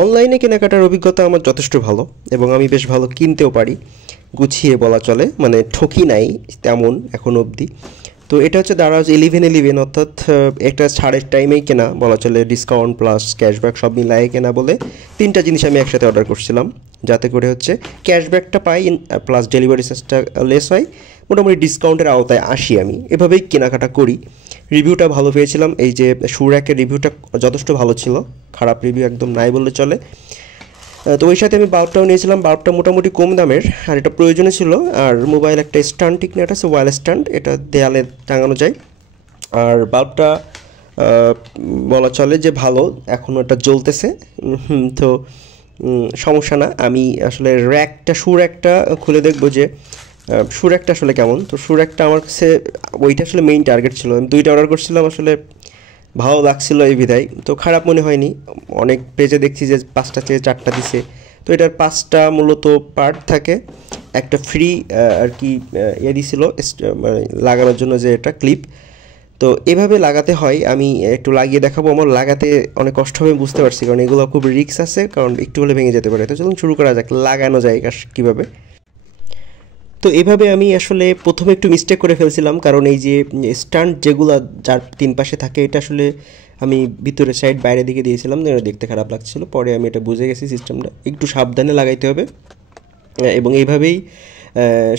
অনলাইনে কেনাকাটার অভিজ্ঞতা আমার যথেষ্ট ভালো এবং আমি বেশ ভালো কিনতেও পারি। গুছিয়ে বলা চলে, মানে ঠকি নাই তেমন এখনো অবধি। তো এটা হচ্ছে দারাজ 1111, অর্থাৎ একটা ছাড়ের টাইমেই কেনা বলা চলে, ডিসকাউন্ট প্লাস ক্যাশব্যাক সব মিলায়ে কেনা বলে 3টা জিনিস আমি একসাথে অর্ডার করছিলাম, যাতে করে হচ্ছে ক্যাশব্যাকটা পাই প্লাস ডেলিভারি চার্জটা লেস হয়, মোটামুটি ডিসকাউন্টের আওতায় আসি। আমি এভাবেই কেনাকাটা করি। রিভিউটা ভালো পেয়েছিলাম, এই যে সুরাকের রিভিউটা যথেষ্ট ভালো ছিল, খারাপ রিভিউ একদম নাই বললে চলে। তো ওই সাথে আমি বাল্বটাও নিয়েছিলাম, বাল্বটা মোটামুটি কম দামের আর এটা প্রয়োজনে ছিল। আর মোবাইল একটা স্ট্যান্ড ঠিক না, এটা হচ্ছে ওয়্যাল স্ট্যান্ড, এটা দেয়ালে টাঙানো যায়। আর বাল্বটা বলা চলে যে ভালো, এখনও এটা জ্বলতেছে। তো সমস্যা না। আমি আসলে সুর একটা খুলে দেখবো যে সুর একটা আসলে কেমন। তো সুর একটা আমার কাছে ওইটা আসলে মেইন টার্গেট ছিল। আমি 2টা অর্ডার করছিলাম, আসলে ভালো লাগছিল এই বিধায়, তো খারাপ মনে হয়নি। অনেক পেজে দেখছি যে 5টা চেয়ে 4টা দিছে। তো এটার 5টা মূলত পার্ট থাকে, একটা ফ্রি আর কি দিছিল মানে লাগানোর জন্য, যে এটা ক্লিপ। তো এভাবে লাগাতে হয়, আমি একটু লাগিয়ে দেখাবো। আমার লাগাতে অনেক কষ্ট হবে বুঝতে পারছি, কারণ এগুলো খুব রিস্ক আছে, কারণ একটু হলে ভেঙে যেতে পারে। তো চলুন শুরু করা যাক, লাগানো যায় কীভাবে। তো এভাবে আমি আসলে প্রথমে একটু মিস্টেক করে ফেলছিলাম, কারণ এই যে স্ট্যান্ড যেগুলো যার 3 পাশে থাকে, এটা আসলে আমি ভিতরে সাইড বাইরের দিকে দিয়েছিলাম, এটা দেখতে খারাপ লাগছিল। পরে আমি এটা বুঝে গেছি সিস্টেমটা একটু সাবধানে লাগাইতে হবে, এবং এইভাবেই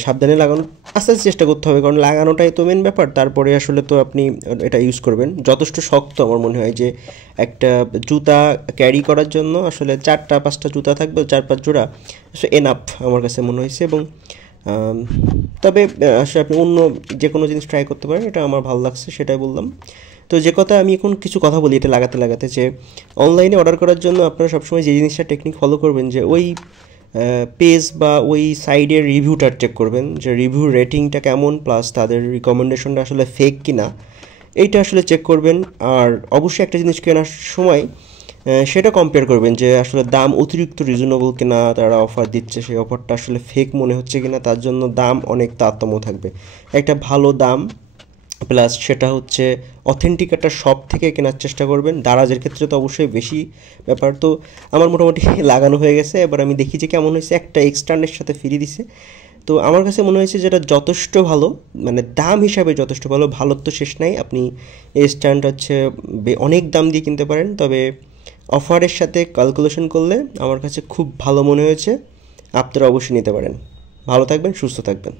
সাবধানে লাগানো আস্তে আস্তে চেষ্টা করতে হবে, কারণ লাগানোটাই তো মেন ব্যাপার। তারপরে আসলে তো আপনি এটা ইউজ করবেন। যথেষ্ট শক্ত আমার মনে হয়, যে একটা জুতা ক্যারি করার জন্য আসলে 4-5টা জুতা থাকবে, 4-5 জোড়া আসলে এনাফ আমার কাছে মনে হয়েছে। এবং তবে আসলে আপনি অন্য যে কোনো জিনিস ট্রাই করতে পারেন, এটা আমার ভালো লাগছে, সেটাই বললাম। তো যে কথা আমি এখন কিছু কথা বলি এটা লাগাতে লাগাতে, যে অনলাইনে অর্ডার করার জন্য আপনারা সবসময় যে জিনিসটা টেকনিক ফলো করবেন, যে ওই পেজ বা ওই সাইডের রিভিউটা চেক করবেন, যে রিভিউ রেটিংটা কেমন, প্লাস তাদের রিকমেন্ডেশনটা আসলে ফেক কিনা, এইটা আসলে চেক করবেন। আর অবশ্যই একটা জিনিস কেনার সময় সেটা কম্পেয়ার করবেন, যে আসলে দাম অতিরিক্ত রিজনেবল কিনা, তারা অফার দিচ্ছে সেই অফারটা আসলে ফেক মনে হচ্ছে কিনা, তার জন্য দাম অনেক তারতম্য থাকবে। একটা ভালো দাম প্লাস সেটা হচ্ছে অথেন্টিক একটা শপ থেকে কেনার চেষ্টা করবেন। দারাজের ক্ষেত্রে তো অবশ্যই বেশি ব্যাপার। তো আমার মোটামুটি লাগানো হয়ে গেছে, এবার আমি দেখি যে কেমন হয়েছে। একটা এক্সটার্নের সাথে ফিরিয়ে দিছে। তো আমার কাছে মনে হয়েছে যেটা যথেষ্ট ভালো, মানে দাম হিসাবে যথেষ্ট ভালো। ভালোর তো শেষ নাই, আপনি এই স্ট্যান্ড হচ্ছে অনেক দাম দিয়ে কিনতে পারেন, তবে অফারের সাথে ক্যালকুলেশন করলে আমার কাছে খুব ভালো মনে হয়েছে। আপনারা অবশ্যই নিতে পারেন। ভালো থাকবেন, সুস্থ থাকবেন।